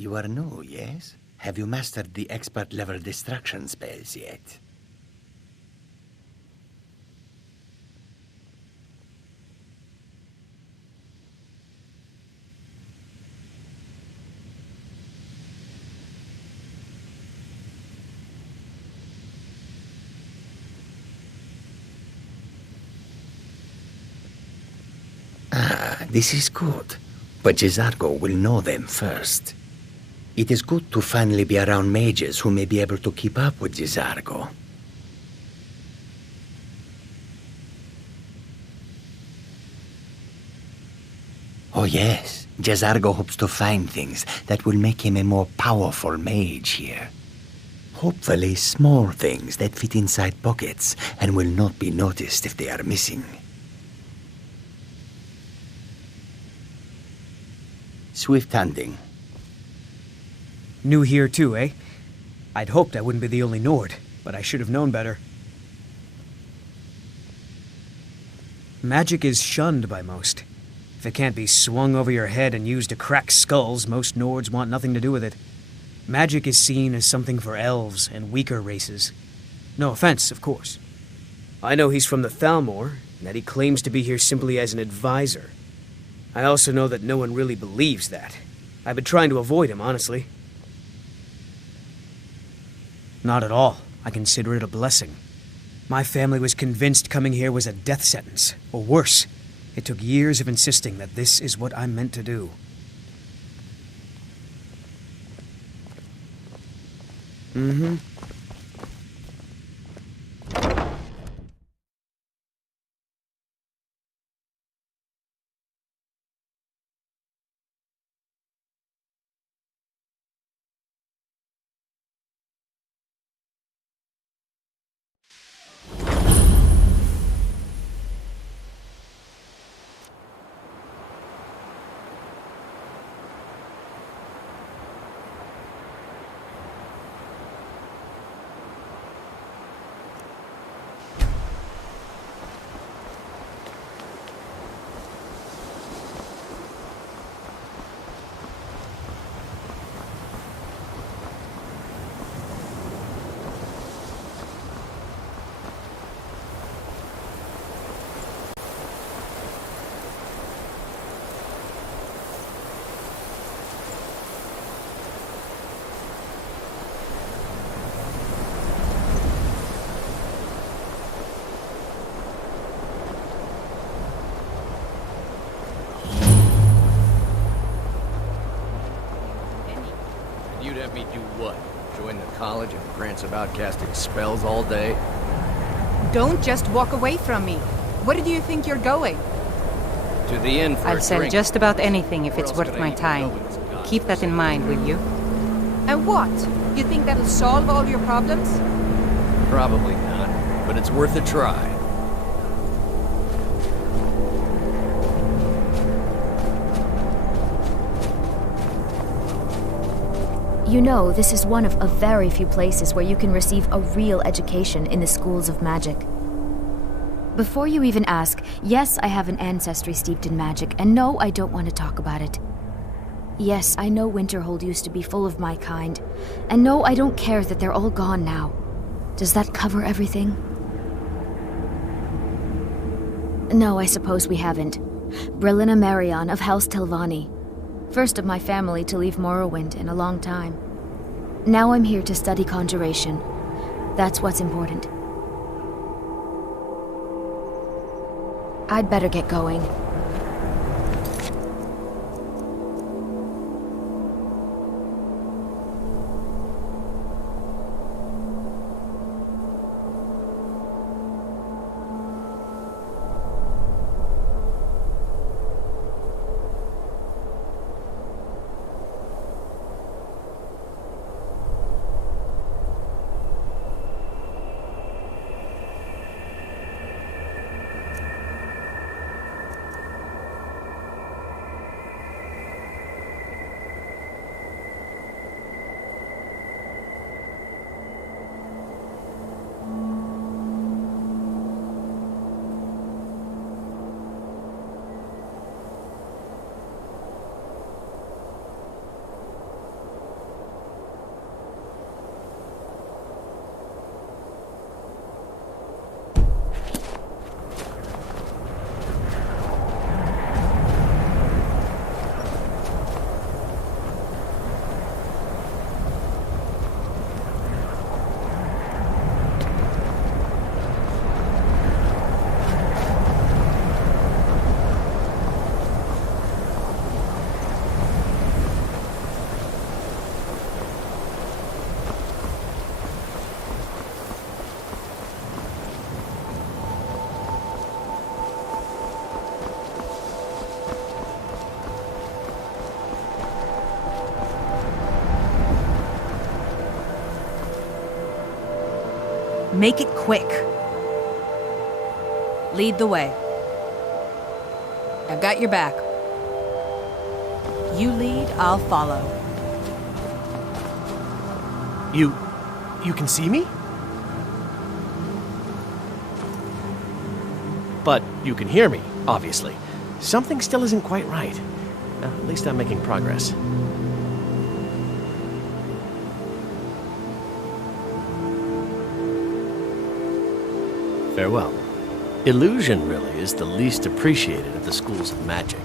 You are new, yes? Have you mastered the expert-level distraction spells yet? Ah, this is good. But Jizargo will know them first. It is good to finally be around mages who may be able to keep up with Jizargo. Oh yes, Jizargo hopes to find things that will make him a more powerful mage here. Hopefully small things that fit inside pockets and will not be noticed if they are missing. Swift hunting. New here too, eh? I'd hoped I wouldn't be the only Nord, but I should have known better. Magic is shunned by most. If it can't be swung over your head and used to crack skulls, most Nords want nothing to do with it. Magic is seen as something for elves and weaker races. No offense, of course. I know he's from the Thalmor, and that he claims to be here simply as an advisor. I also know that no one really believes that. I've been trying to avoid him, honestly. Not at all. I consider it a blessing. My family was convinced coming here was a death sentence, or worse. It took years of insisting that this is what I'm meant to do. Mm-hmm. You'd have me do what? Join the college and grants about casting spells all day? Don't just walk away from me. Where do you think you're going? To the inn for I'll a sell drink. just about anything if Where it's else worth could I my even time. go with this god? Keep that in mind, will you? And what? You think that'll solve all your problems? Probably not, but it's worth a try. You know, this is one of a very few places where you can receive a real education in the schools of magic. Before you even ask, yes, I have an ancestry steeped in magic, and no, I don't want to talk about it. Yes, I know Winterhold used to be full of my kind, and no, I don't care that they're all gone now. Does that cover everything? No, I suppose we haven't. Brillina Marion of House Telvanni. First of my family to leave Morrowind in a long time. Now I'm here to study conjuration. That's what's important. I'd better get going. Make it quick. Lead the way. I've got your back. You lead, I'll follow. You can see me? But you can hear me, obviously. Something still isn't quite right. At least I'm making progress. Farewell. Illusion, really, is the least appreciated of the schools of magic.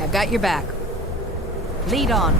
I've got your back. Lead on.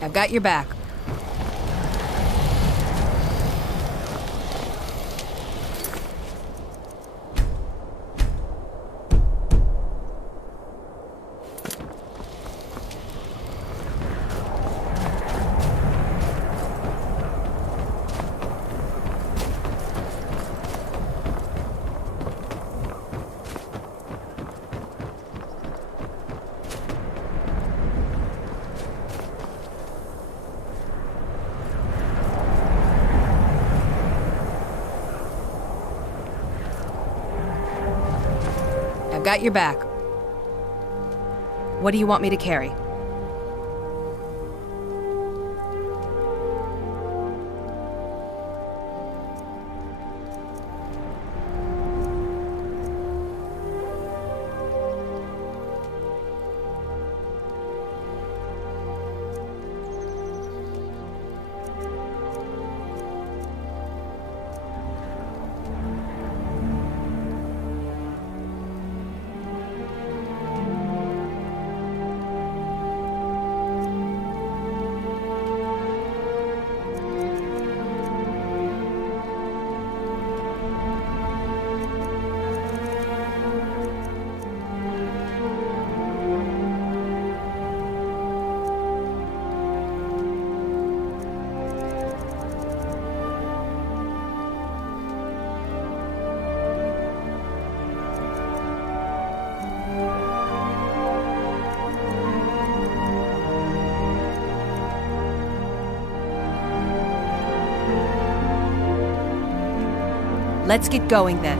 I've got your back. I've got your back. What do you want me to carry? Let's get going then.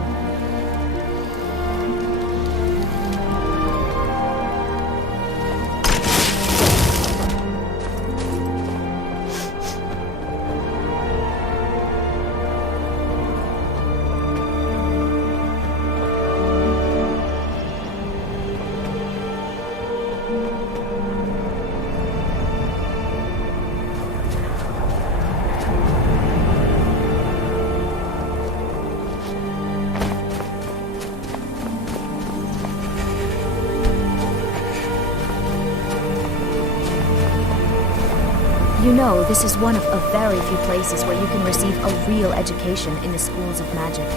You know, this is one of a very few places where you can receive a real education in the schools of magic.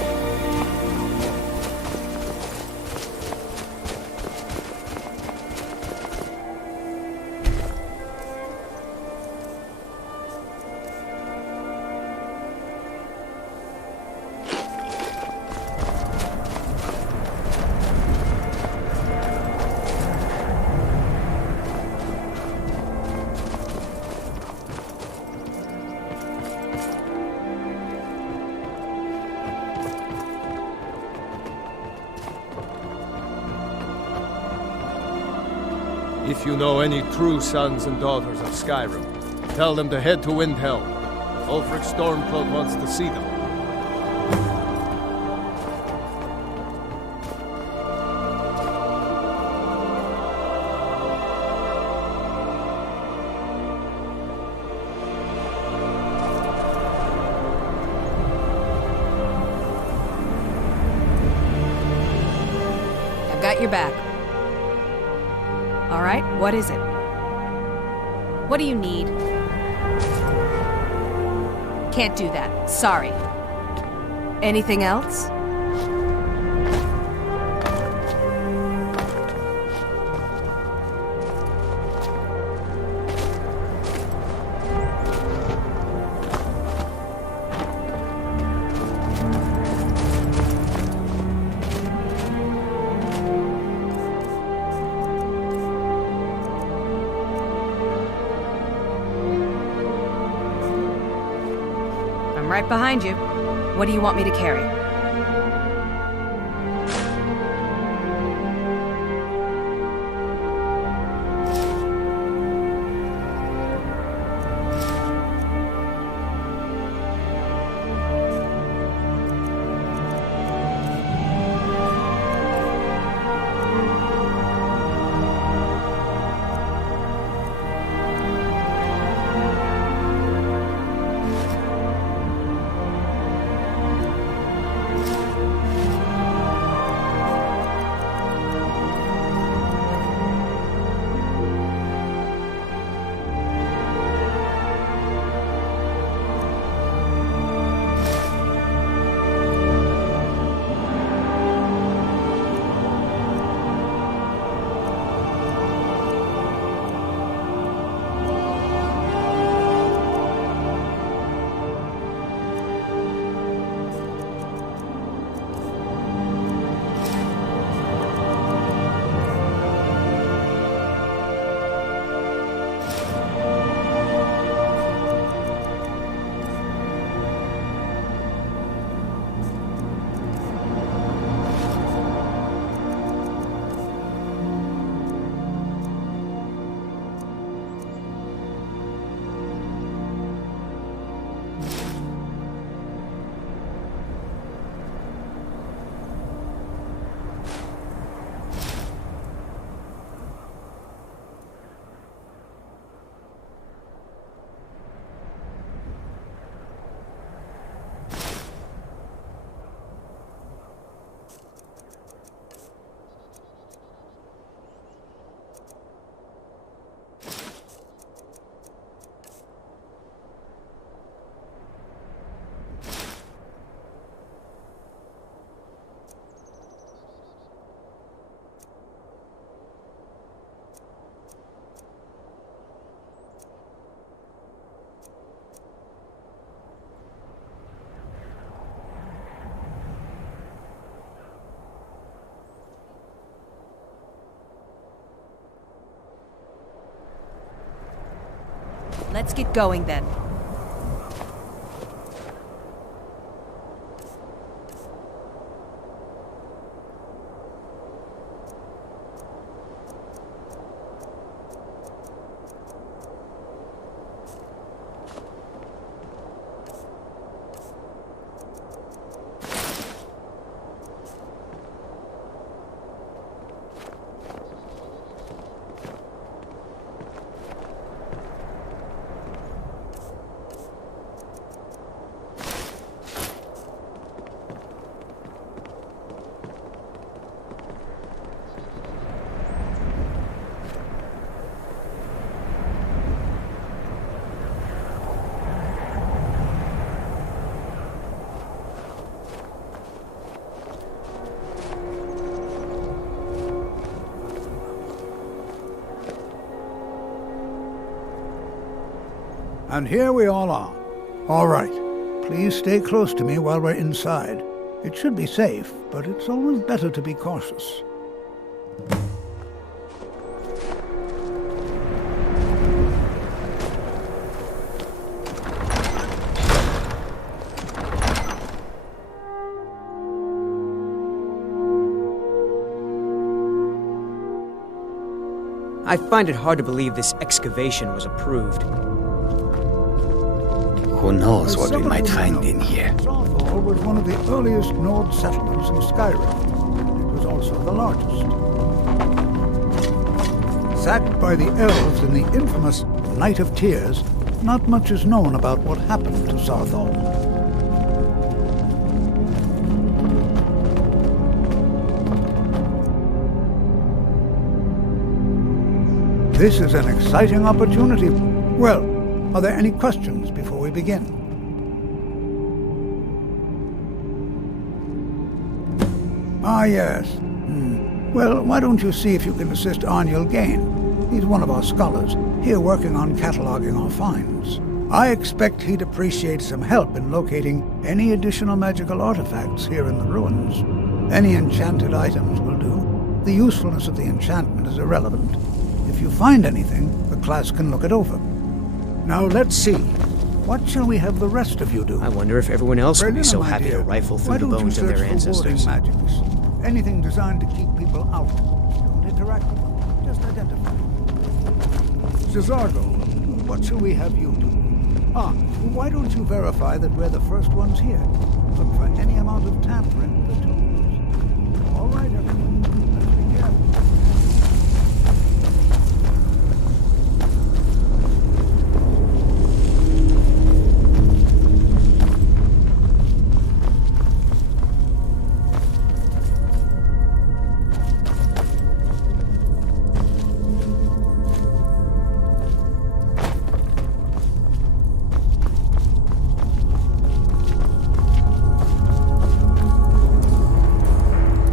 If you know any true sons and daughters of Skyrim, tell them to head to Winterhold. Ulfric Stormcloak wants to see them. I've got your back. All right, what is it? What do you need? Can't do that. Sorry. Anything else? I'm right behind you. What do you want me to carry? Let's get going then. And here we all are. All right. Please stay close to me while we're inside. It should be safe, but it's always better to be cautious. I find it hard to believe this excavation was approved. Who knows what we might find in here? Winterhold was one of the earliest Nord settlements in Skyrim. It was also the largest. Sacked by the elves in the infamous Night of Tears, not much is known about what happened to Sarthal. This is an exciting opportunity. Well, are there any questions before we begin? Ah, yes. Well, why don't you see if you can assist Arniel Gain? He's one of our scholars, here working on cataloging our finds. I expect he'd appreciate some help in locating any additional magical artifacts here in the ruins. Any enchanted items will do. The usefulness of the enchantment is irrelevant. If you find anything, the class can look it over. Now let's see. What shall we have the rest of you do? I wonder if everyone else would be so my happy dear, to rifle why through the don't you bones of their search for ancestors. warding magics? Anything designed to keep people out. Don't interact with them. Just identify them. Jazargo, what shall we have you do? Why don't you verify that we're the first ones here? Look for any amount of tampering with the tools. All right, everyone. Let's be careful.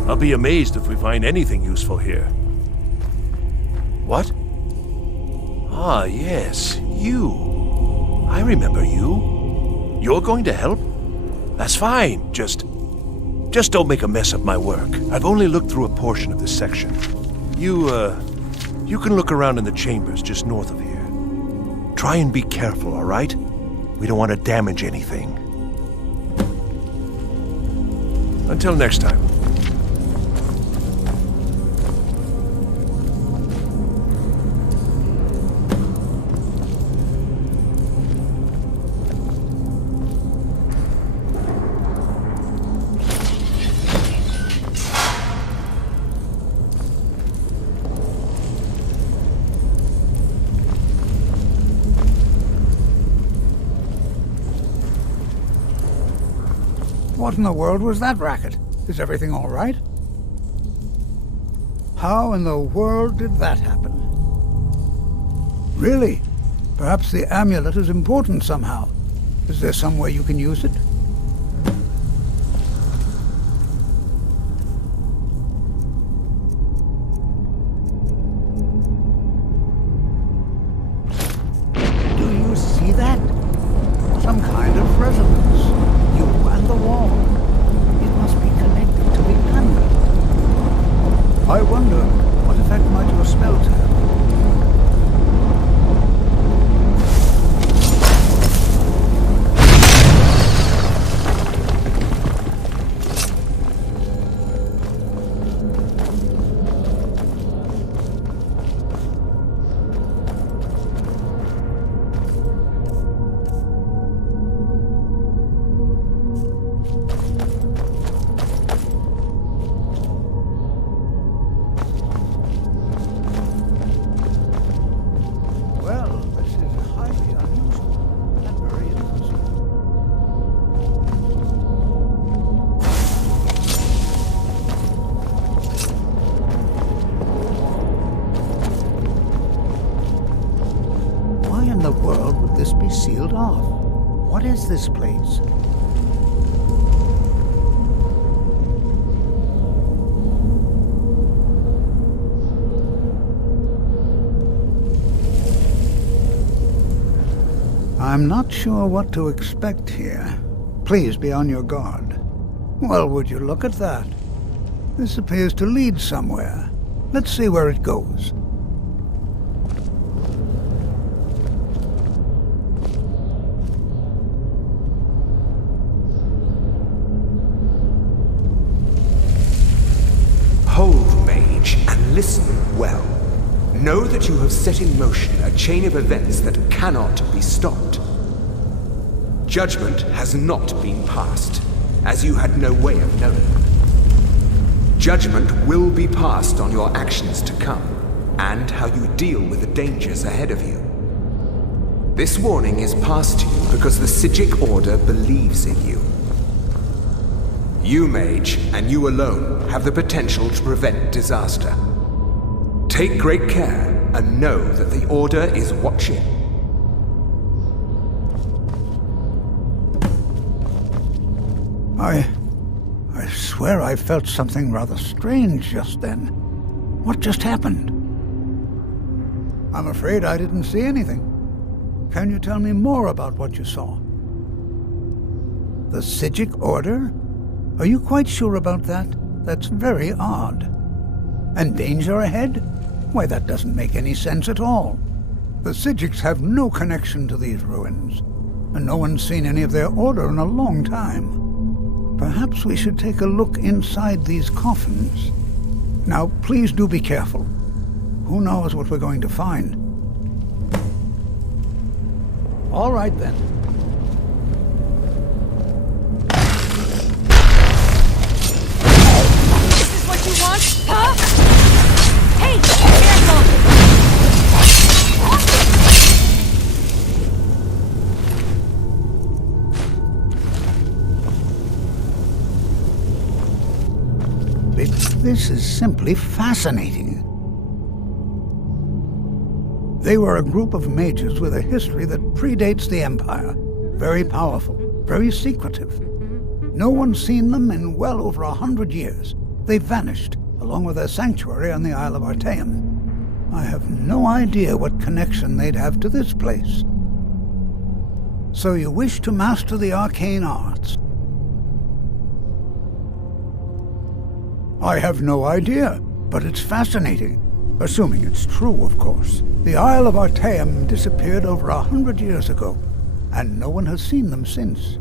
I'll be amazed if we find anything useful here. What? Ah, yes, you. I remember you. You're going to help? That's fine. Just don't make a mess of my work. I've only looked through a portion of this section. You can look around in the chambers just north of here. Try and be careful, all right? We don't want to damage anything. Until next time. What in the world was that racket? Is everything all right? How in the world did that happen? Really? Perhaps the amulet is important somehow. Is there some way you can use it? Do you see that? Some kind of resonance. You and the wall. It must be connected to the amulet. I wonder what effect might your spells have. the world would this be sealed off? What is this place? I'm not sure what to expect here. Please be on your guard. Well, would you look at that? This appears to lead somewhere. Let's see where it goes. Hold, Mage, and listen well. Know that you have set in motion a chain of events that cannot be stopped. Judgment has not been passed, as you had no way of knowing. Judgment will be passed on your actions to come, and how you deal with the dangers ahead of you. This warning is passed to you because the Psijic Order believes in you. You, Mage, and you alone, have the potential to prevent disaster. Take great care, and know that the Order is watching. I swear I felt something rather strange just then. What just happened? I'm afraid I didn't see anything. Can you tell me more about what you saw? The Psijic Order? Are you quite sure about that? That's very odd. And danger ahead? Why, that doesn't make any sense at all. The Psijics have no connection to these ruins, and no one's seen any of their order in a long time. Perhaps we should take a look inside these coffins. Now, please do be careful. Who knows what we're going to find? All right, then. This is what you want, huh? Hey, careful! This is simply fascinating. They were a group of mages with a history that predates the Empire. Very powerful, very secretive. No one's seen them in well over 100 years. They vanished, along with their sanctuary on the Isle of Arcane. I have no idea what connection they'd have to this place. So you wish to master the arcane arts? I have no idea, but it's fascinating. Assuming it's true, of course. The Isle of Arcane disappeared over 100 years ago, and no one has seen them since.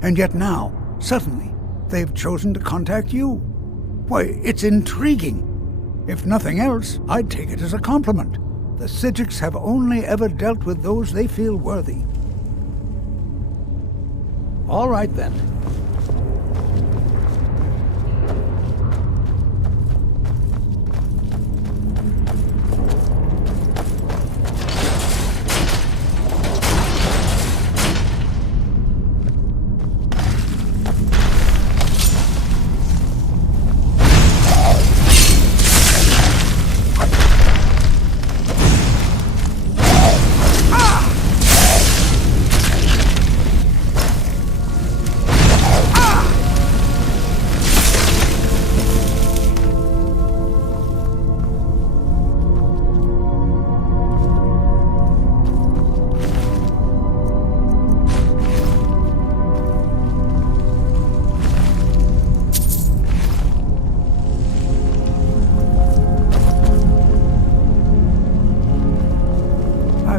And yet now, suddenly, they've chosen to contact you. Why, it's intriguing. If nothing else, I'd take it as a compliment. The Psijics have only ever dealt with those they feel worthy. All right, then.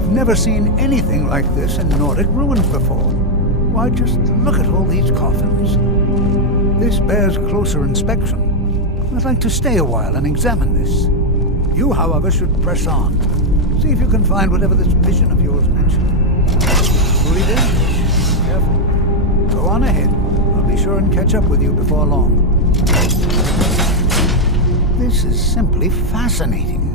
Never seen anything like this in Nordic ruins before. Why, just look at all these coffins. This bears closer inspection. I'd like to stay a while and examine this. You, however, should press on. See if you can find whatever this vision of yours mentioned. Truly dangerous. Careful. Go on ahead. I'll be sure and catch up with you before long. This is simply fascinating.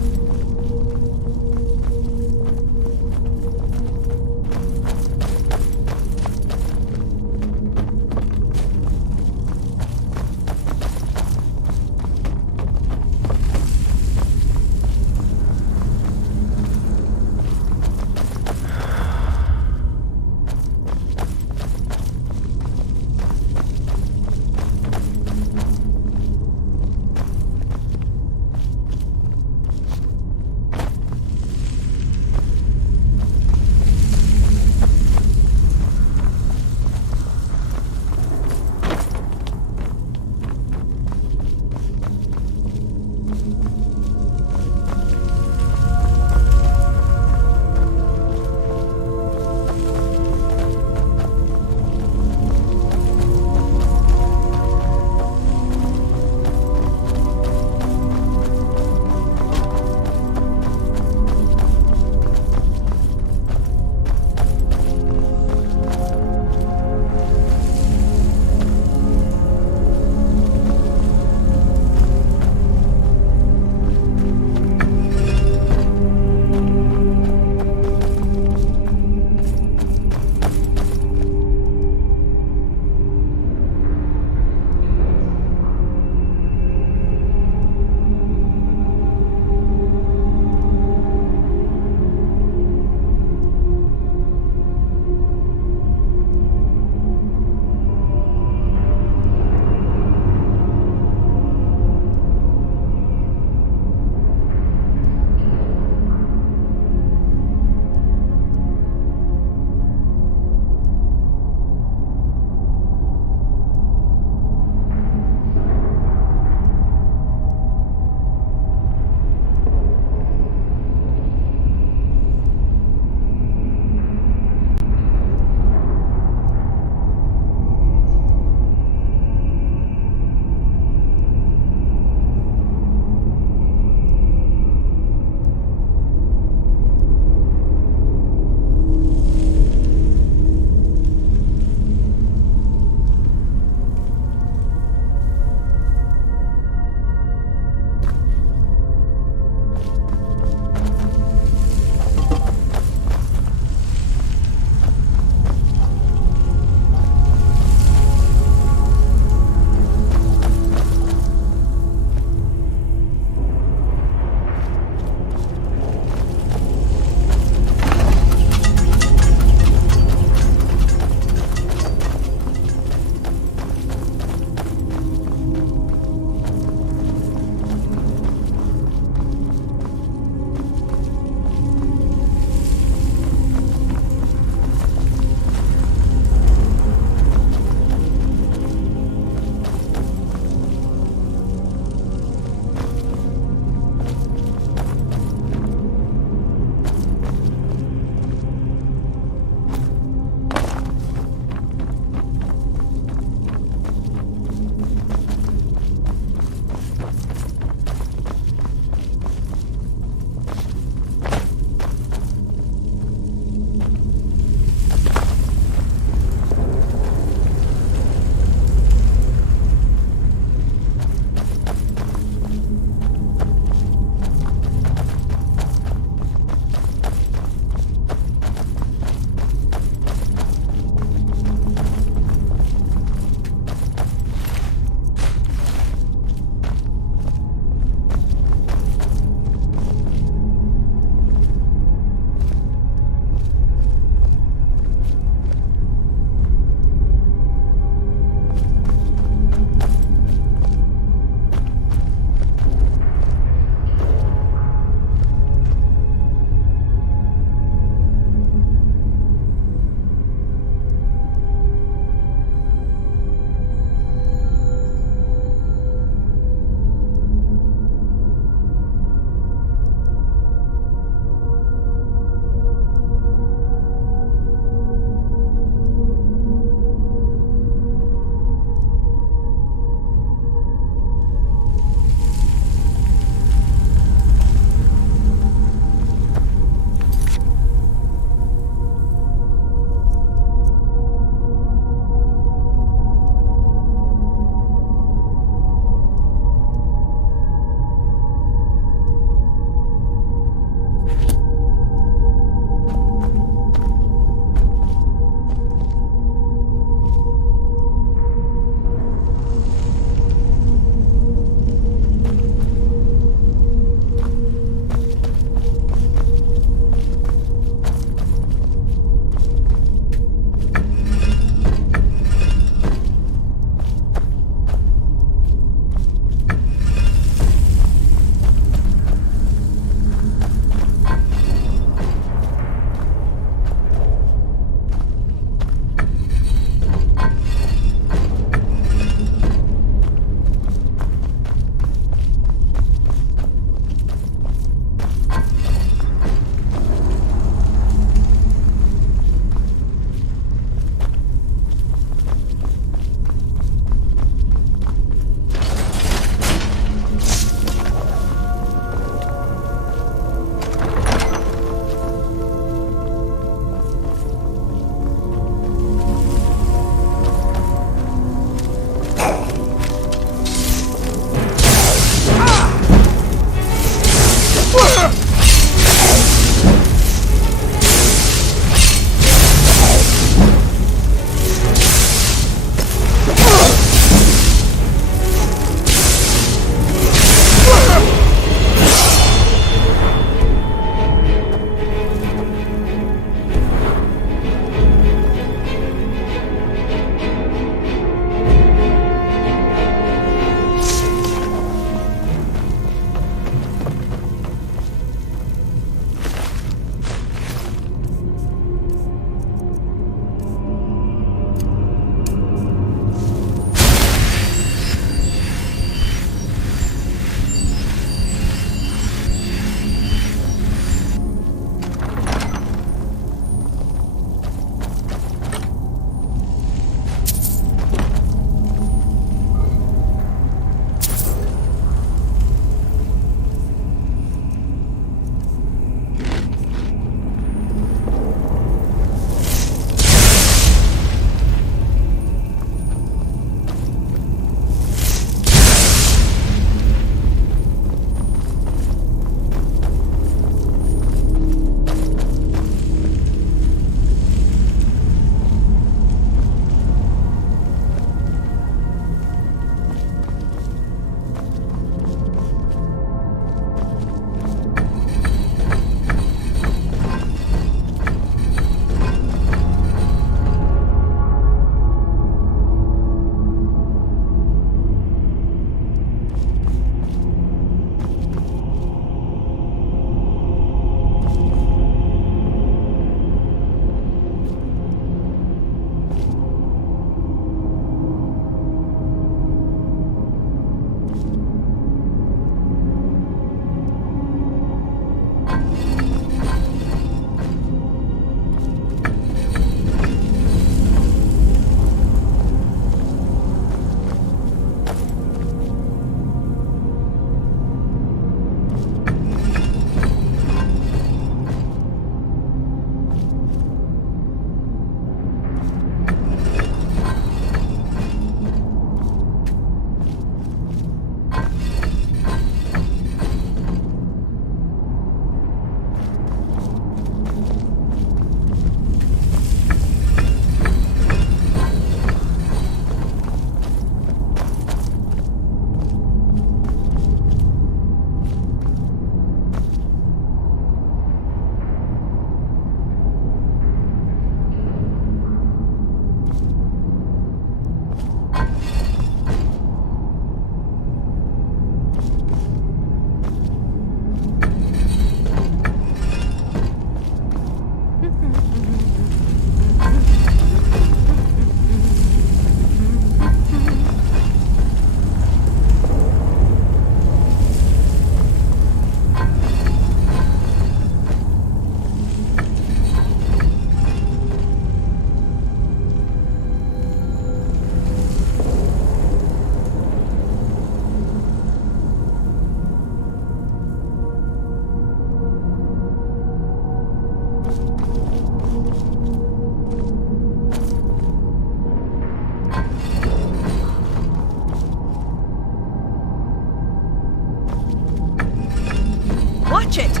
Watch it!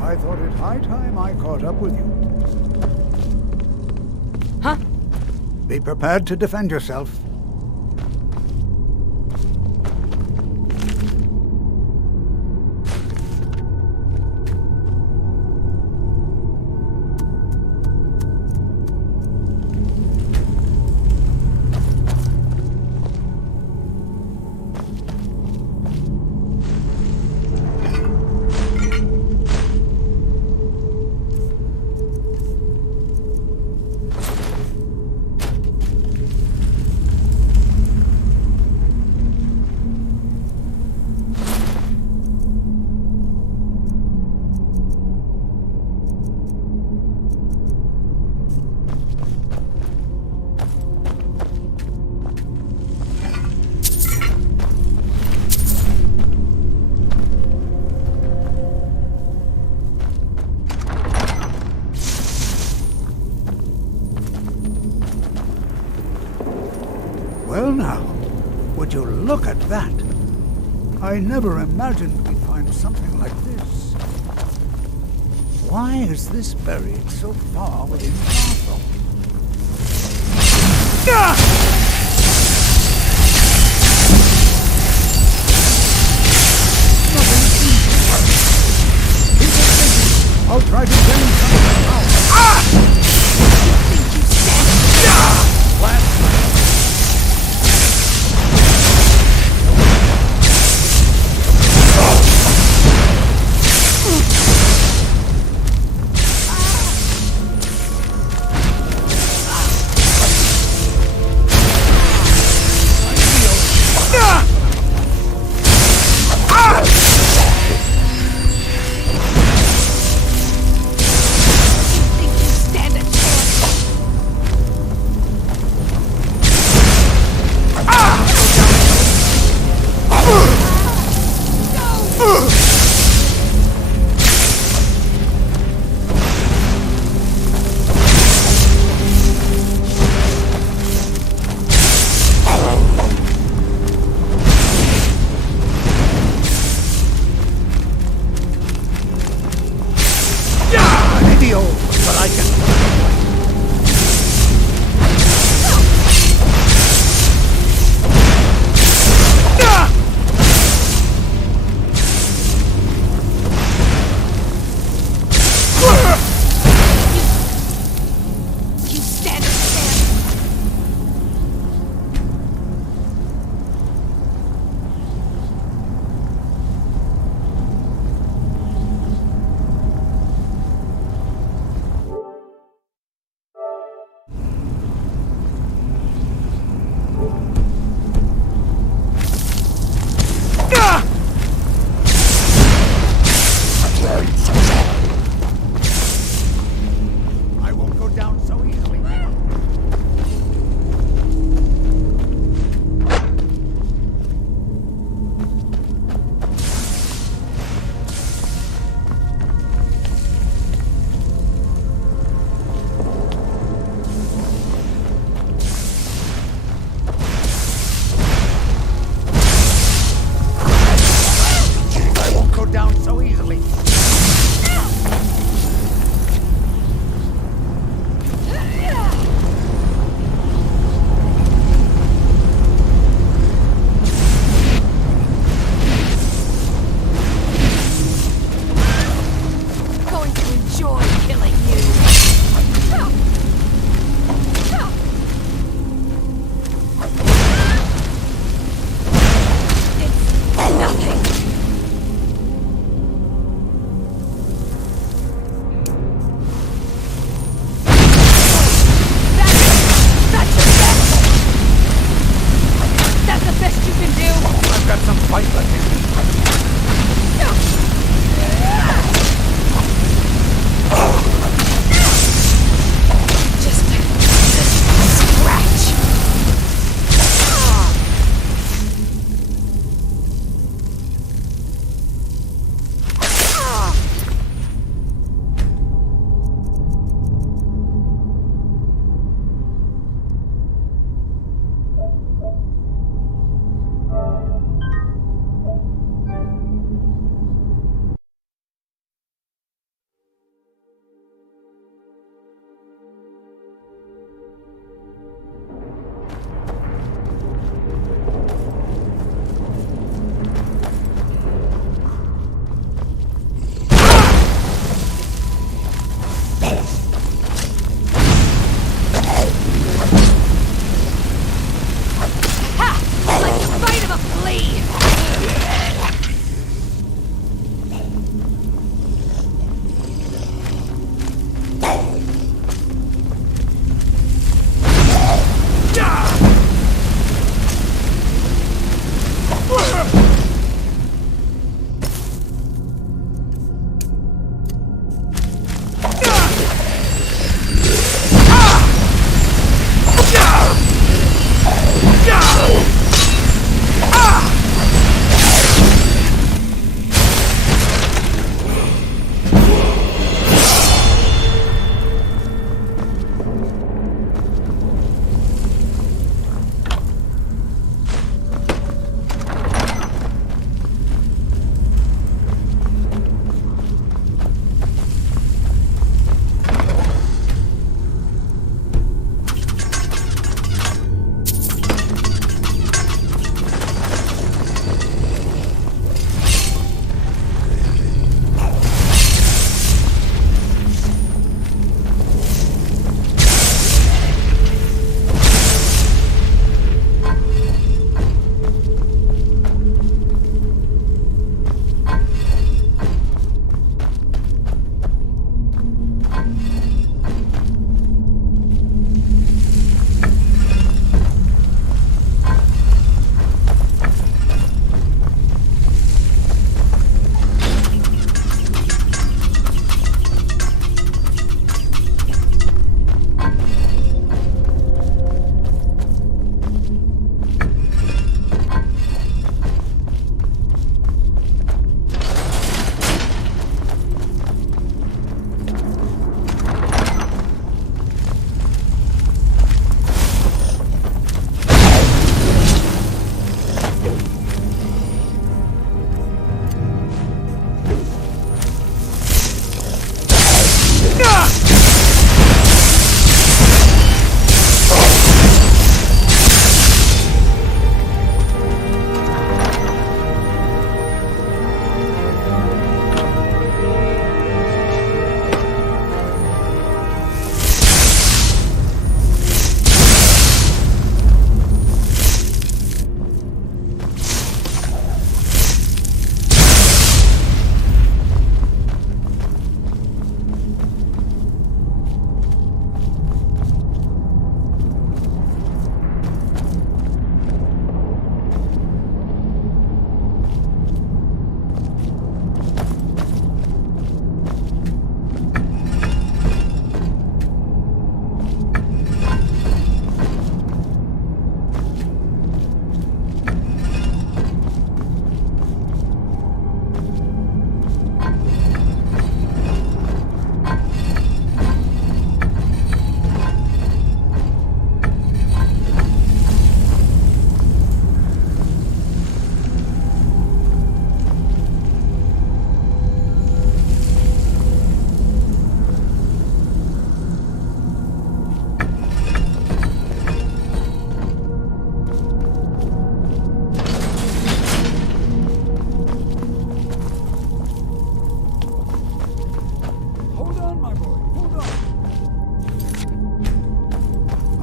I thought it high time I caught up with you. Huh? Be prepared to defend yourself. Well now, would you look at that? I never imagined we'd find something like this. Why is this buried so far within the castle? Nothing seems to work. Keep it busy. I'll try to bring something out. Think you stand? Last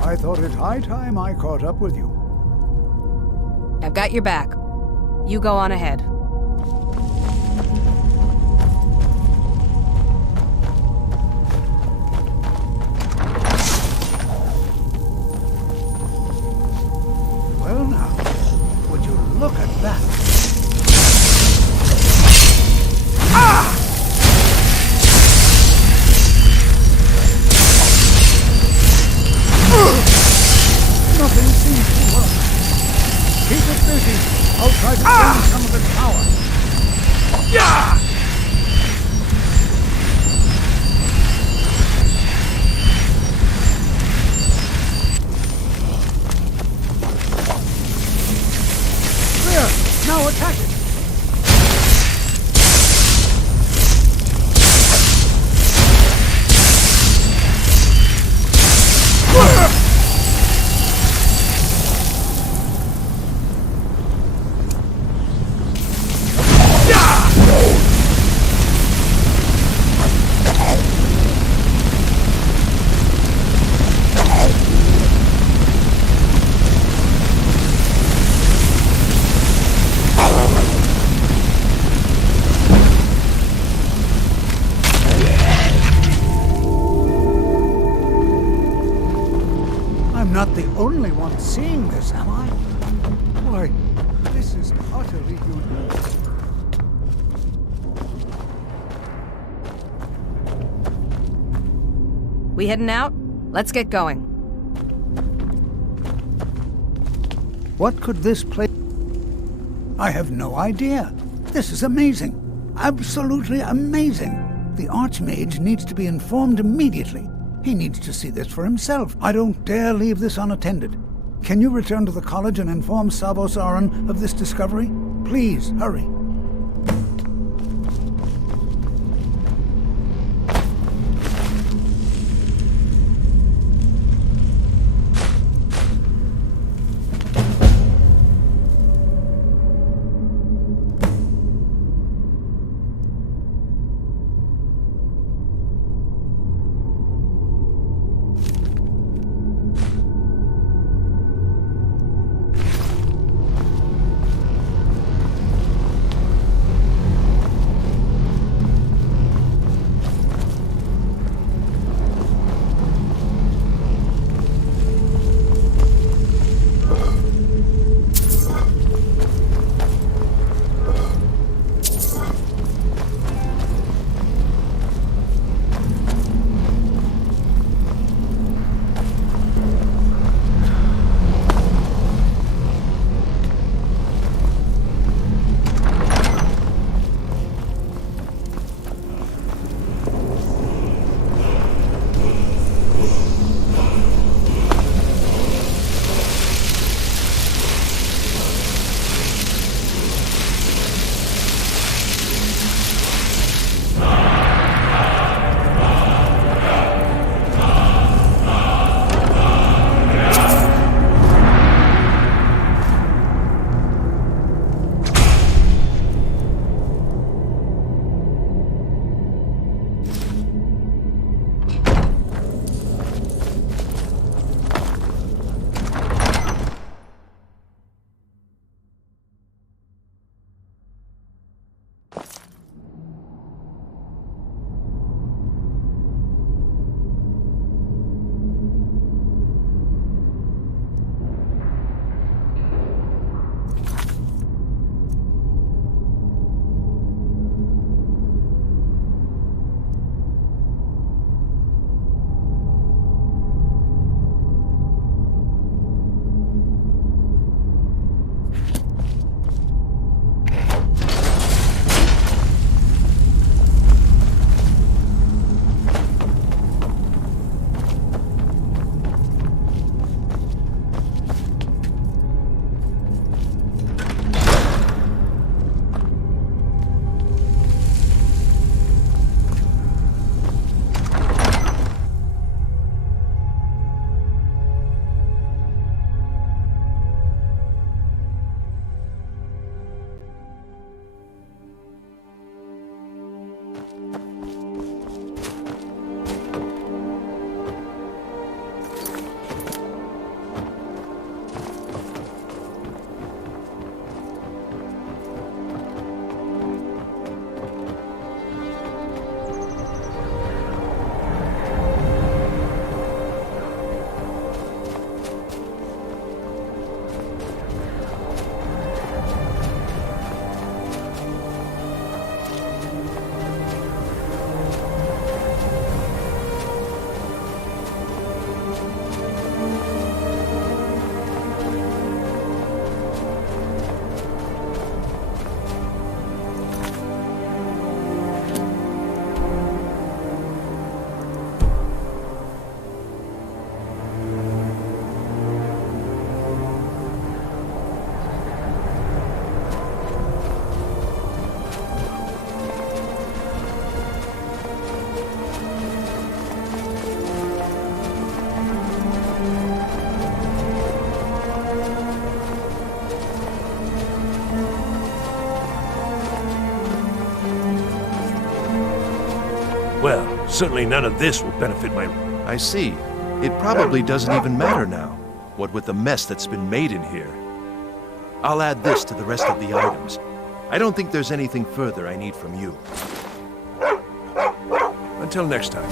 I thought it high time I caught up with you. I've got your back. You go on ahead. Well now, would you look at that? Ah! Nothing seems to work. Keep it busy. I'll try to drain some of its power. Yeah! There! Now attack it! I'm not the only one seeing this, am I? Why, this is utterly unique. We heading out? Let's get going. What could this place... I have no idea. This is amazing. Absolutely amazing. The Archmage needs to be informed immediately. He needs to see this for himself. I don't dare leave this unattended. Can you return to the college and inform Savos Aran of this discovery? Please, hurry. Certainly none of this will benefit my... I see. It probably doesn't even matter now, what with the mess that's been made in here. I'll add this to the rest of the items. I don't think there's anything further I need from you. Until next time.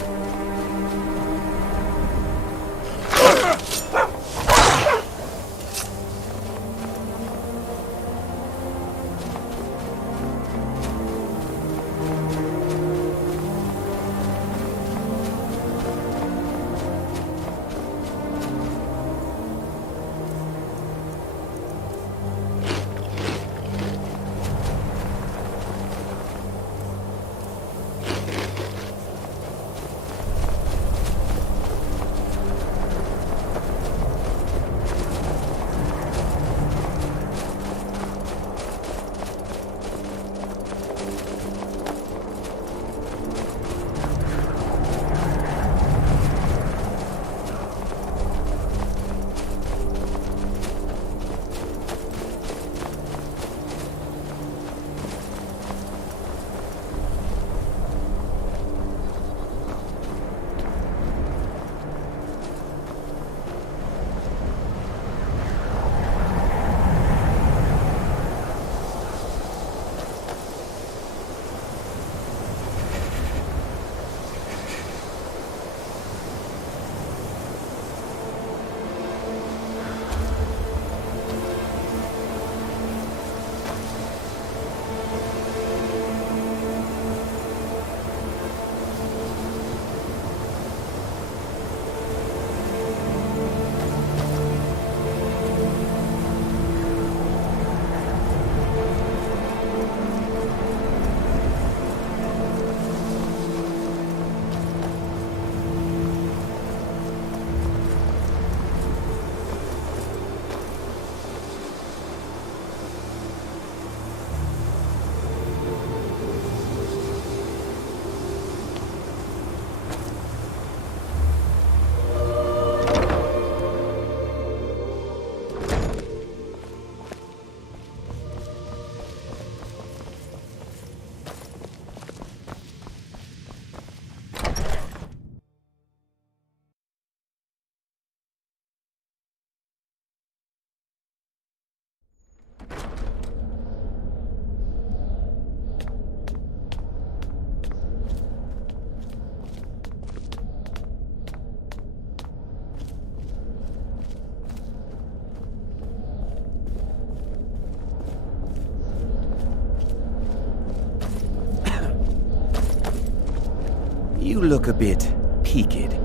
You look a bit peaked.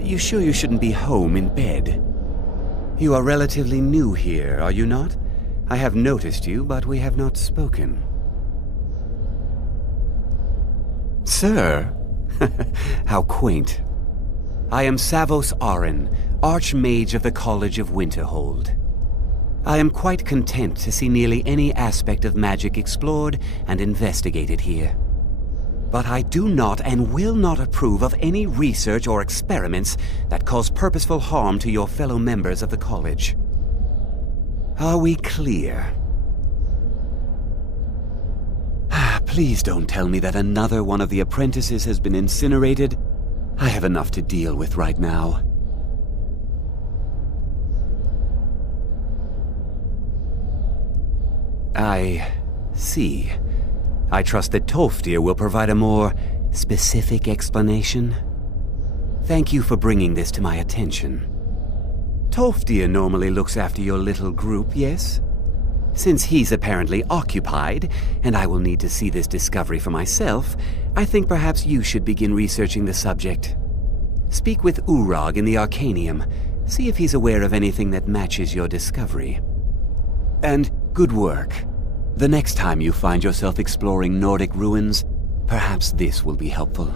You sure you shouldn't be home in bed? You are relatively new here, are you not? I have noticed you, but we have not spoken. Sir? How quaint. I am Savos Arin, Archmage of the College of Winterhold. I am quite content to see nearly any aspect of magic explored and investigated here. But I do not and will not approve of any research or experiments that cause purposeful harm to your fellow members of the college. Are we clear? Please don't tell me that another one of the apprentices has been incinerated. I have enough to deal with right now. I see. I trust that Tolfdir will provide a more specific explanation. Thank you for bringing this to my attention. Tolfdir normally looks after your little group, yes? Since he's apparently occupied, and I will need to see this discovery for myself, I think perhaps you should begin researching the subject. Speak with Urag in the Arcanium. See if he's aware of anything that matches your discovery. And good work. The next time you find yourself exploring Nordic ruins, perhaps this will be helpful.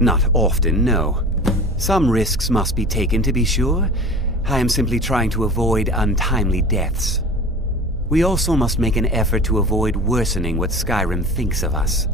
Not often, no. Some risks must be taken to be sure. I am simply trying to avoid untimely deaths. We also must make an effort to avoid worsening what Skyrim thinks of us.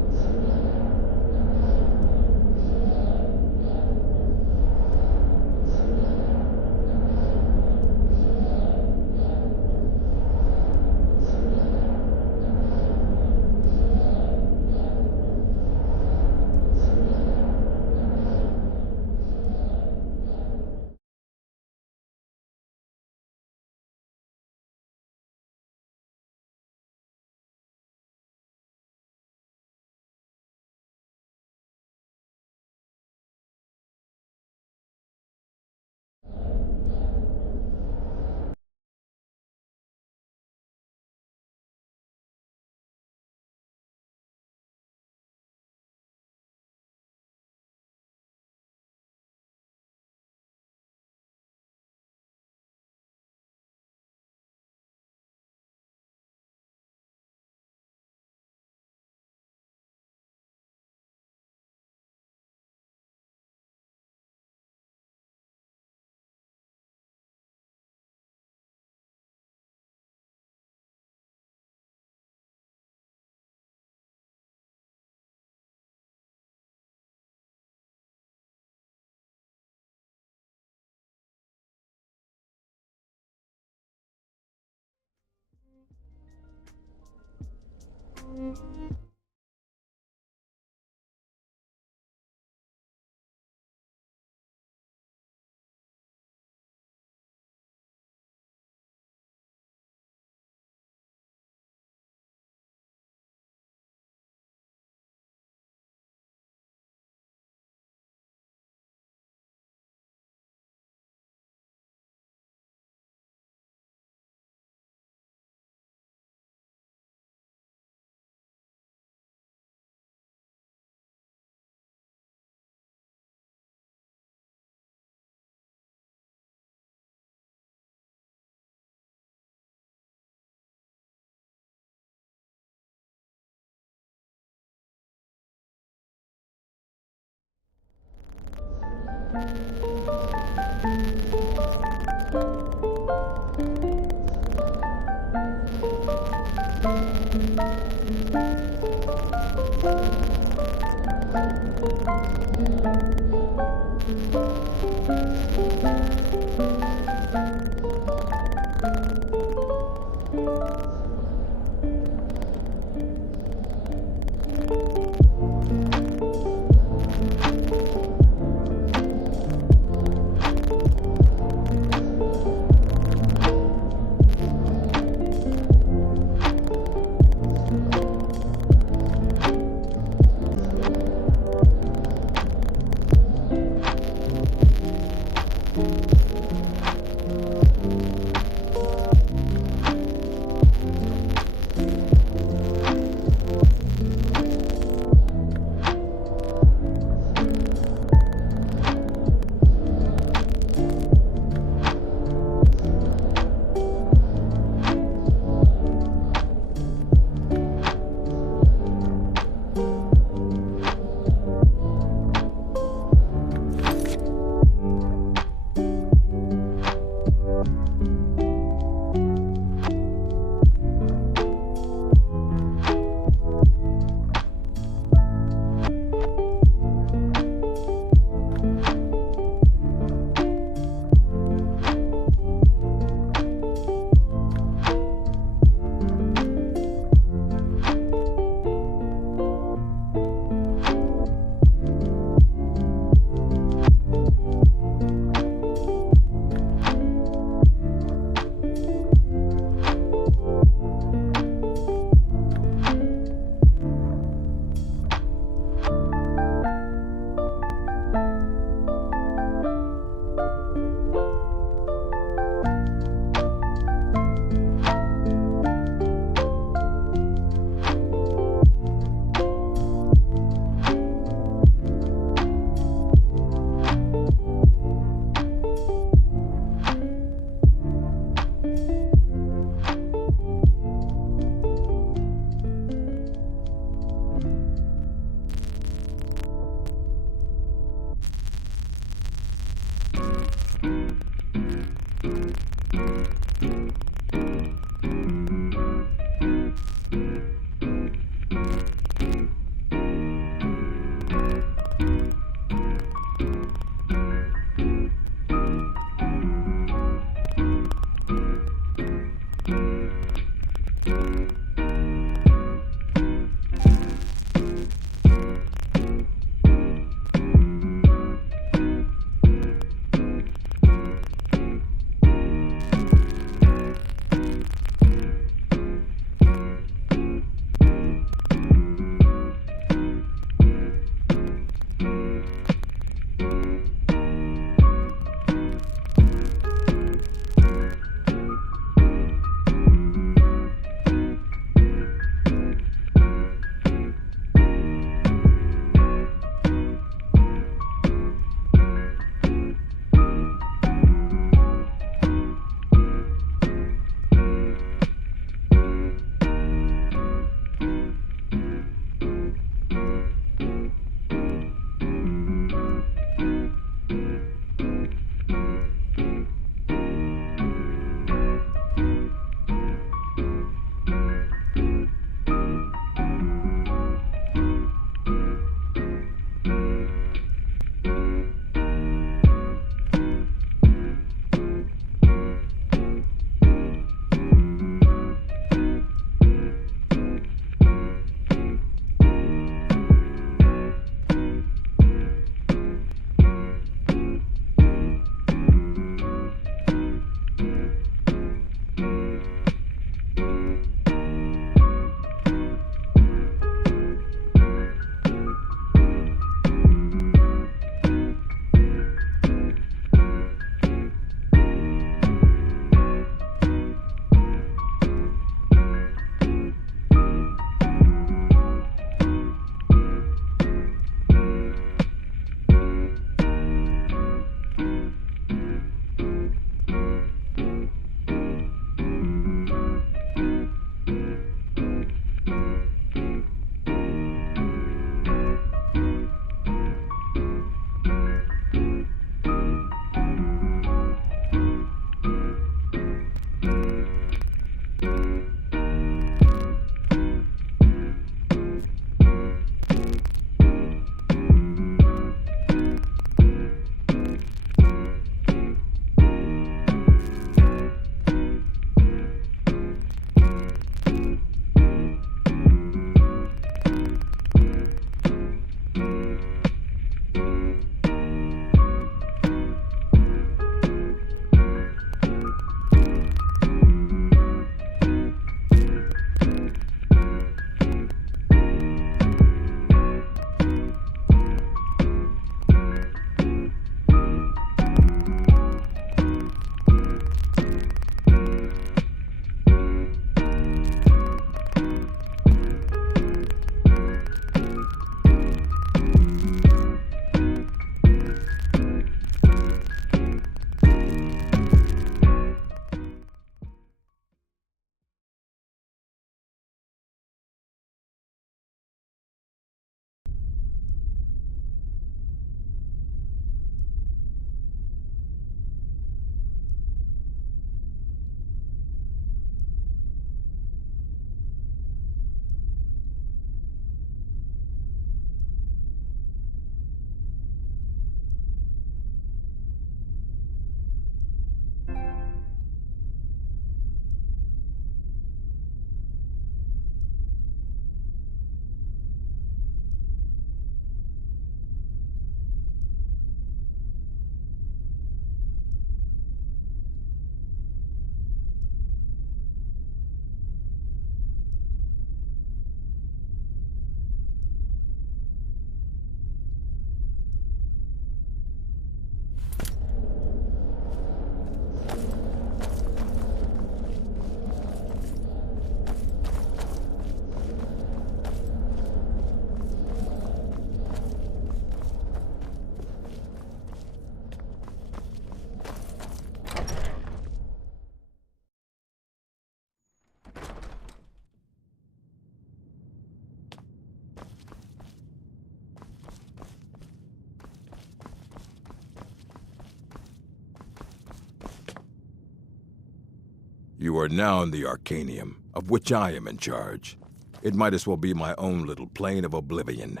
You are now in the Arcanium, of which I am in charge. It might as well be my own little plane of oblivion.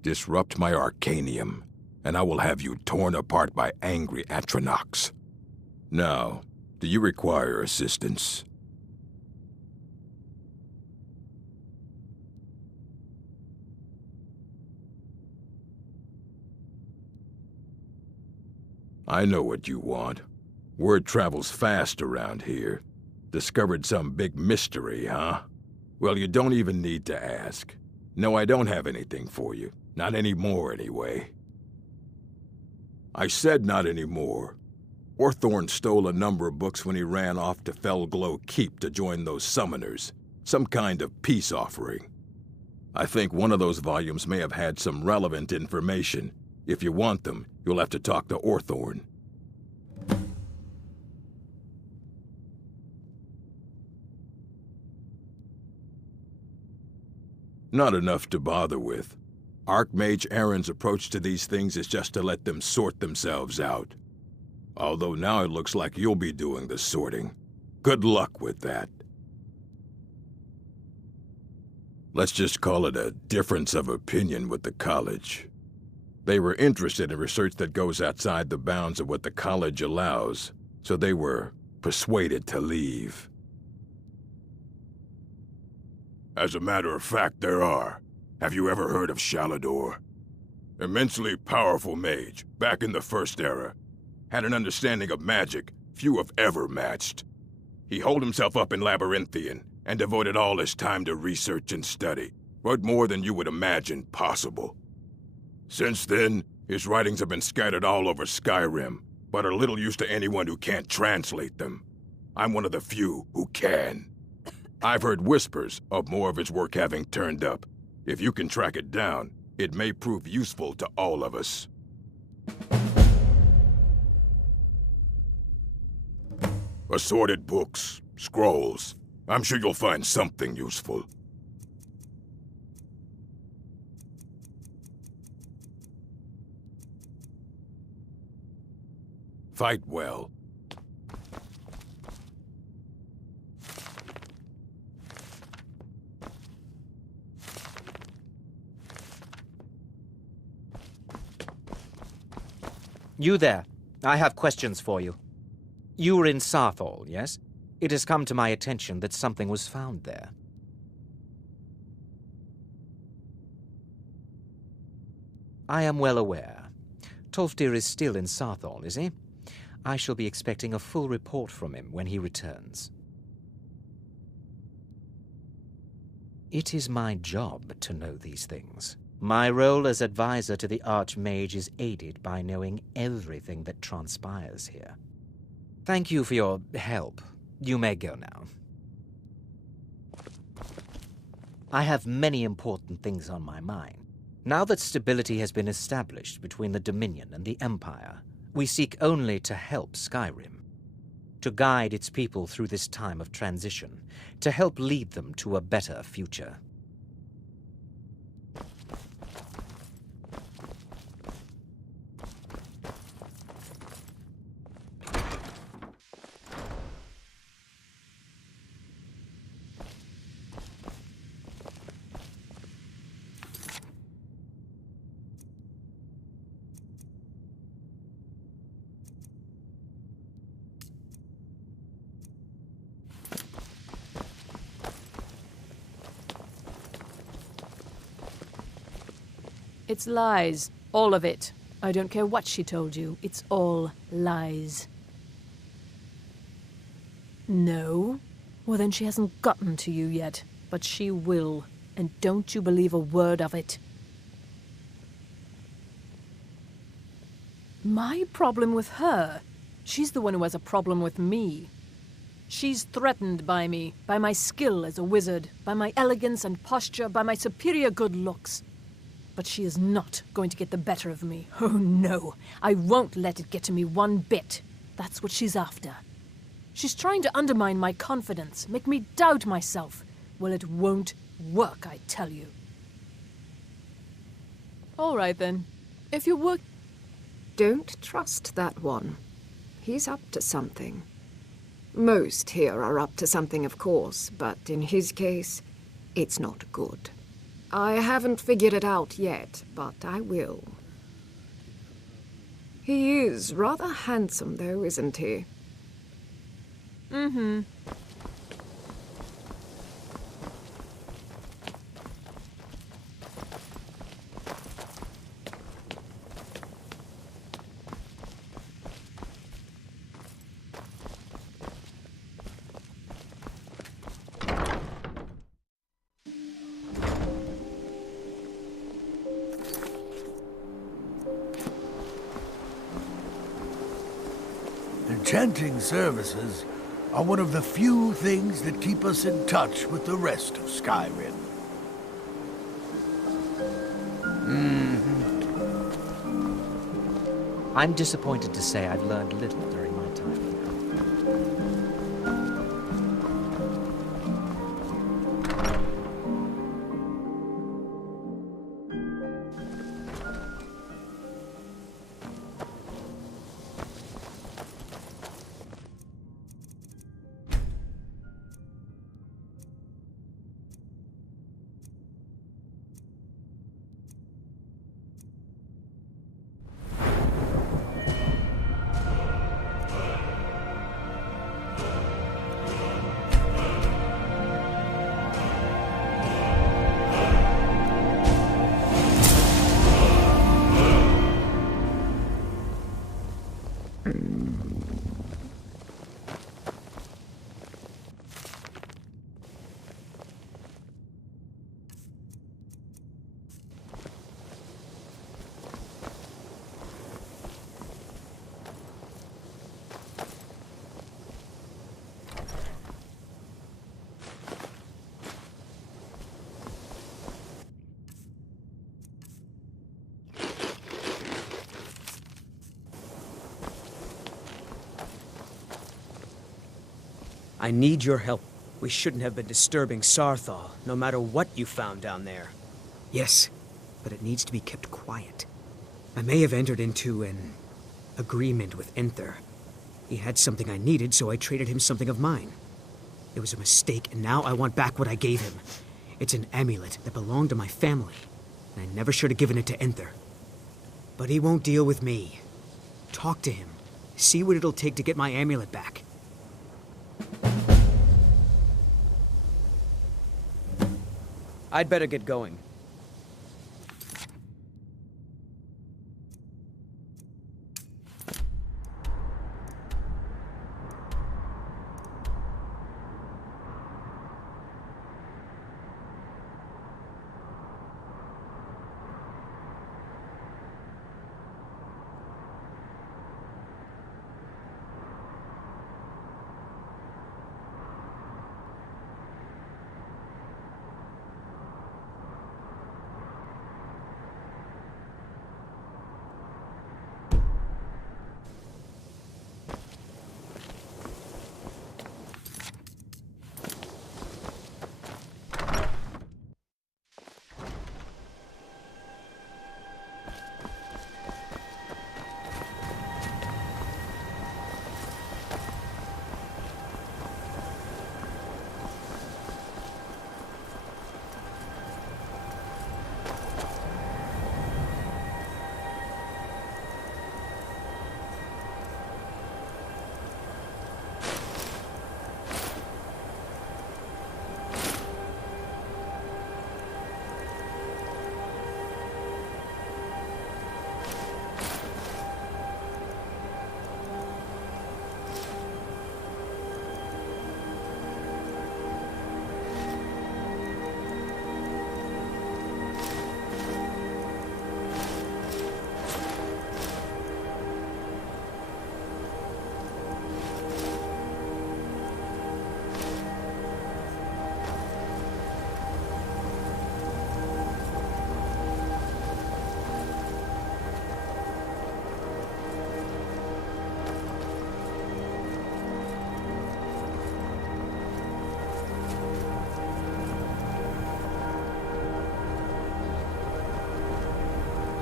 Disrupt my Arcanium, and I will have you torn apart by angry Atronachs. Now, do you require assistance? I know what you want. Word travels fast around here. Discovered some big mystery, huh? Well, you don't even need to ask. No, I don't have anything for you. Not anymore, anyway. I said not anymore. Orthorn stole a number of books when he ran off to Felglow Keep to join those summoners. Some kind of peace offering. I think one of those volumes may have had some relevant information. If you want them, you'll have to talk to Orthorn. Not enough to bother with. Archmage Aaron's approach to these things is just to let them sort themselves out. Although now it looks like you'll be doing the sorting. Good luck with that. Let's just call it a difference of opinion with the college. They were interested in research that goes outside the bounds of what the college allows, so they were persuaded to leave. As a matter of fact, there are. Have you ever heard of Shalador? Immensely powerful mage, back in the First Era. Had an understanding of magic few have ever matched. He holed himself up in Labyrinthian and devoted all his time to research and study. Wrote more than you would imagine possible. Since then, his writings have been scattered all over Skyrim, but are little use to anyone who can't translate them. I'm one of the few who can. I've heard whispers of more of his work having turned up. If you can track it down, it may prove useful to all of us. Assorted books, scrolls. I'm sure you'll find something useful. Fight well. You there. I have questions for you. You were in Sarthal, yes? It has come to my attention that something was found there. I am well aware. Tolfdir is still in Sarthal, is he? I shall be expecting a full report from him when he returns. It is my job to know these things. My role as advisor to the Archmage is aided by knowing everything that transpires here. Thank you for your help. You may go now. I have many important things on my mind. Now that stability has been established between the Dominion and the Empire, we seek only to help Skyrim, to guide its people through this time of transition, to help lead them to a better future. It's lies. All of it. I don't care what she told you. It's all lies. No? Well, then she hasn't gotten to you yet. But she will. And don't you believe a word of it. My problem with her? She's the one who has a problem with me. She's threatened by me, by my skill as a wizard, by my elegance and posture, by my superior good looks. But she is not going to get the better of me. Oh no, I won't let it get to me one bit. That's what she's after. She's trying to undermine my confidence, make me doubt myself. Well, it won't work, I tell you. All right then. If you work... Don't trust that one. He's up to something. Most here are up to something, of course, but in his case, it's not good. I haven't figured it out yet, but I will. He is rather handsome, though, isn't he? Mm-hmm. Enchanting services are one of the few things that keep us in touch with the rest of Skyrim. I'm disappointed to say I've learned little during my time here. I need your help. We shouldn't have been disturbing Sarthal, no matter what you found down there. Yes, but it needs to be kept quiet. I may have entered into an agreement with Enther. He had something I needed, so I traded him something of mine. It was a mistake, and now I want back what I gave him. It's an amulet that belonged to my family, and I never should have given it to Enther. But he won't deal with me. Talk to him. See what it'll take to get my amulet back. I'd better get going.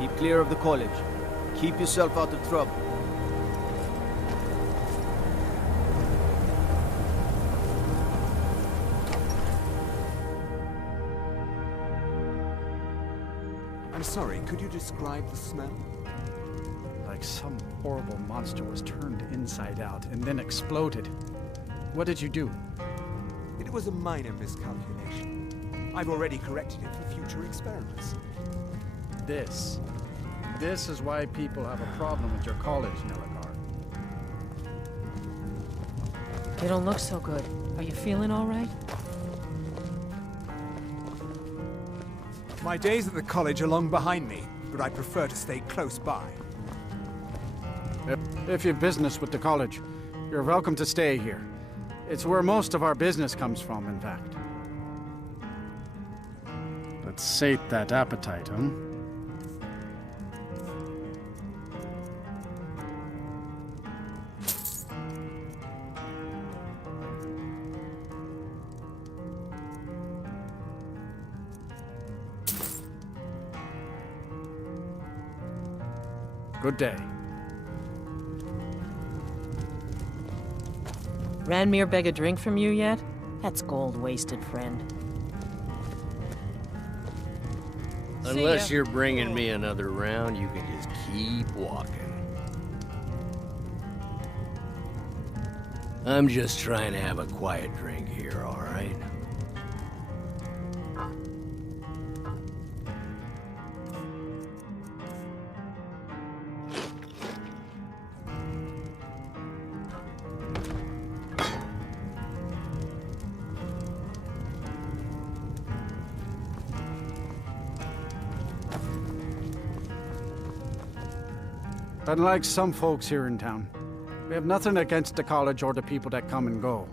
Keep clear of the college. Keep yourself out of trouble. I'm sorry, could you describe the smell? Like some horrible monster was turned inside out and then exploded. What did you do? It was a minor miscalculation. I've already corrected it for future experiments. This is why people have a problem with your college, Nelagar. You don't look so good. Are you feeling all right? My days at the college are long behind me, but I prefer to stay close by. If you've business with the college, you're welcome to stay here. It's where most of our business comes from, in fact. Let's sate that appetite, huh? Good day. Ranmir beg a drink from you yet? That's gold wasted, friend. Unless you're bringing me another round, you can just keep walking. I'm just trying to have a quiet drink here, all right? Unlike some folks here in town, we have nothing against the college or the people that come and go.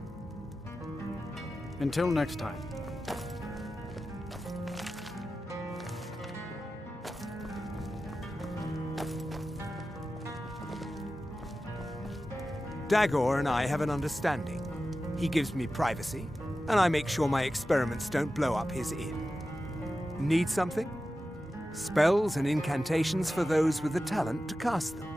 Until next time. Dagor and I have an understanding. He gives me privacy, and I make sure my experiments don't blow up his inn. Need something? Spells and incantations for those with the talent to cast them.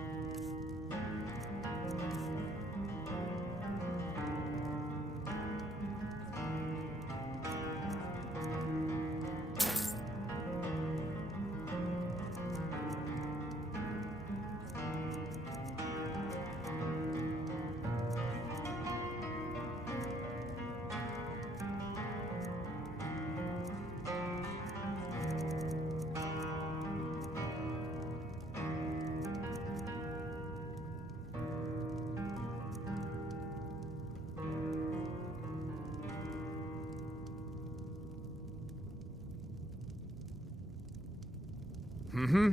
Mm-hmm.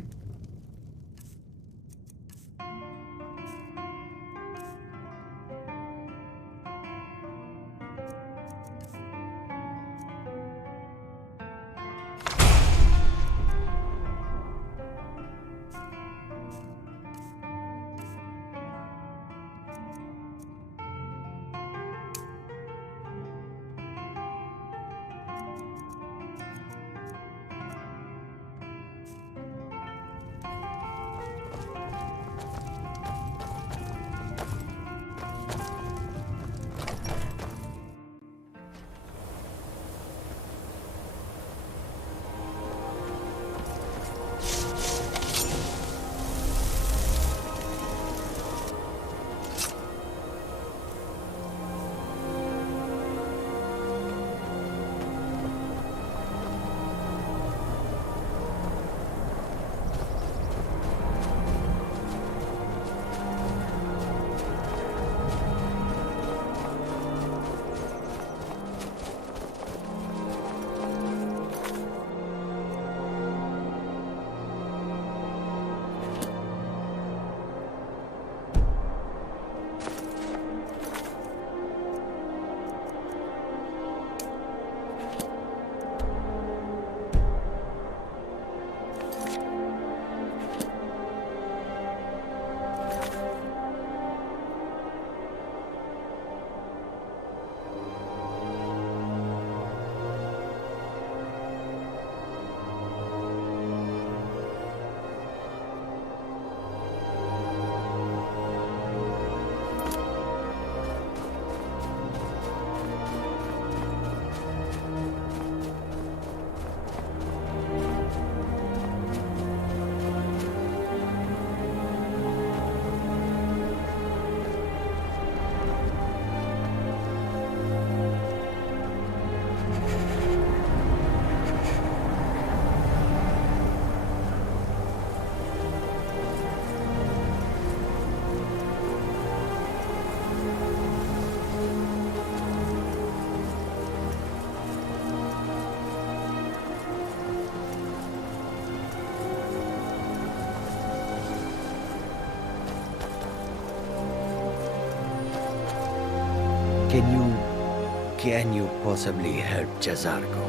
Can you possibly help Jazargo?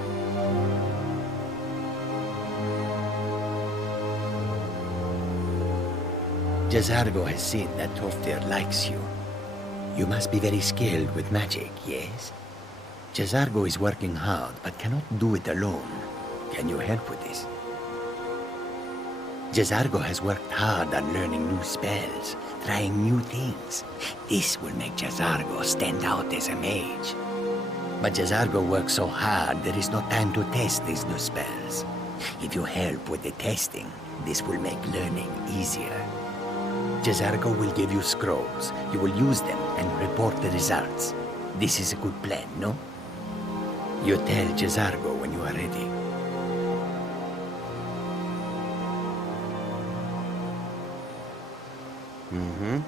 Jazargo has seen that Toftir likes you. You must be very skilled with magic, yes? Jazargo is working hard, but cannot do it alone. Can you help with this? Jazargo has worked hard on learning new spells, trying new things. This will make Jazargo stand out as a mage. But Jazargo works so hard, there is no time to test these new spells. If you help with the testing, this will make learning easier. Jazargo will give you scrolls. You will use them and report the results. This is a good plan, no? You tell Jazargo when you are ready. Mm-hmm.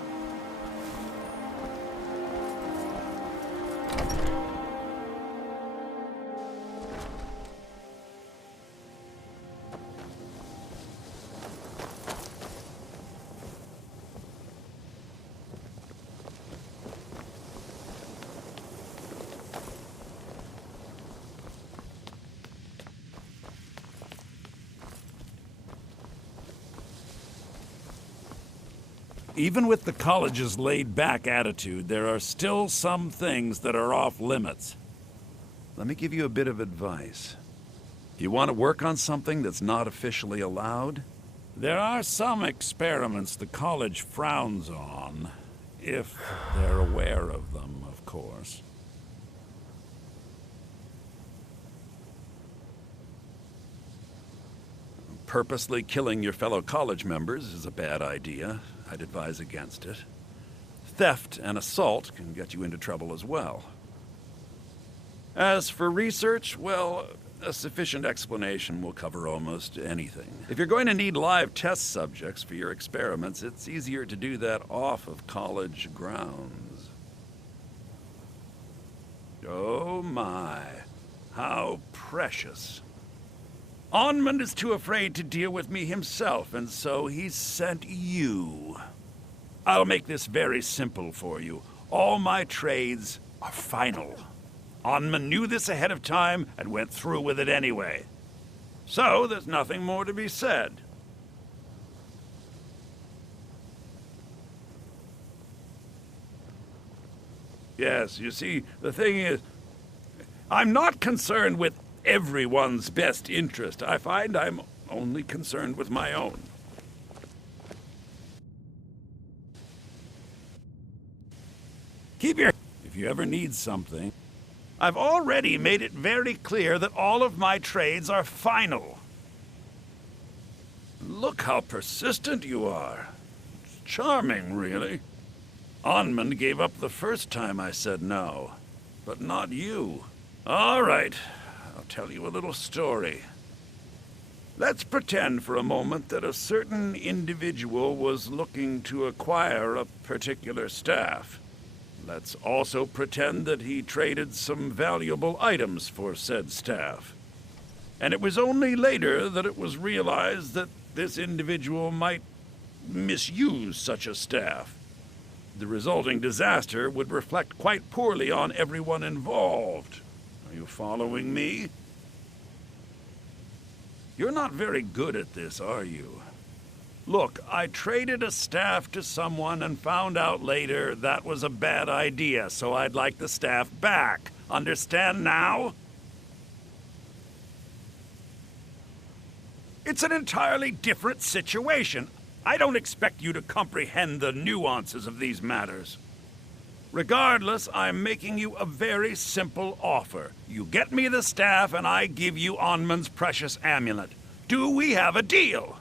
Even with the college's laid-back attitude, there are still some things that are off-limits. Let me give you a bit of advice. You want to work on something that's not officially allowed? There are some experiments the college frowns on, if they're aware of them, of course. Purposely killing your fellow college members is a bad idea. I'd advise against it. Theft and assault can get you into trouble as well. As for research, well, a sufficient explanation will cover almost anything. If you're going to need live test subjects for your experiments, it's easier to do that off of college grounds. Oh my, how precious. Onmund is too afraid to deal with me himself, and so he's sent you. I'll make this very simple for you. All my trades are final. Onmund knew this ahead of time and went through with it anyway. So there's nothing more to be said. Yes, you see, the thing is, I'm not concerned with everyone's best interest. I find I'm only concerned with my own. Keep your... If you ever need something, I've already made it very clear that all of my trades are final. Look how persistent you are. It's charming, really. Onmund gave up the first time I said no, but not you. All right. I'll tell you a little story. Let's pretend for a moment that a certain individual was looking to acquire a particular staff. Let's also pretend that he traded some valuable items for said staff. And it was only later that it was realized that this individual might misuse such a staff. The resulting disaster would reflect quite poorly on everyone involved. Are you following me? You're not very good at this, are you? Look, I traded a staff to someone and found out later that was a bad idea, so I'd like the staff back. Understand now? It's an entirely different situation. I don't expect you to comprehend the nuances of these matters. Regardless, I'm making you a very simple offer. You get me the staff, and I give you Onmund's precious amulet. Do we have a deal?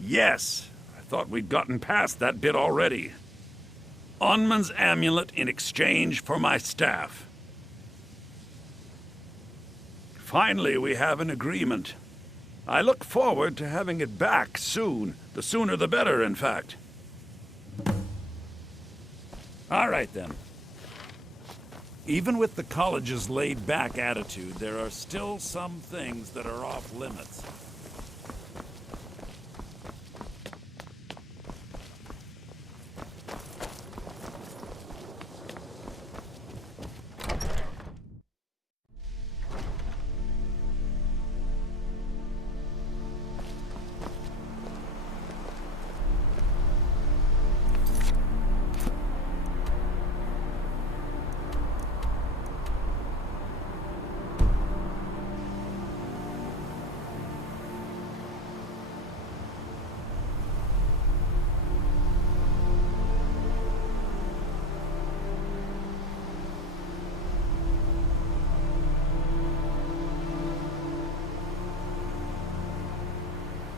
Yes. I thought we'd gotten past that bit already. Onmund's amulet in exchange for my staff. Finally, we have an agreement. I look forward to having it back soon. The sooner the better, in fact. All right, then. Even with the college's laid-back attitude, there are still some things that are off-limits.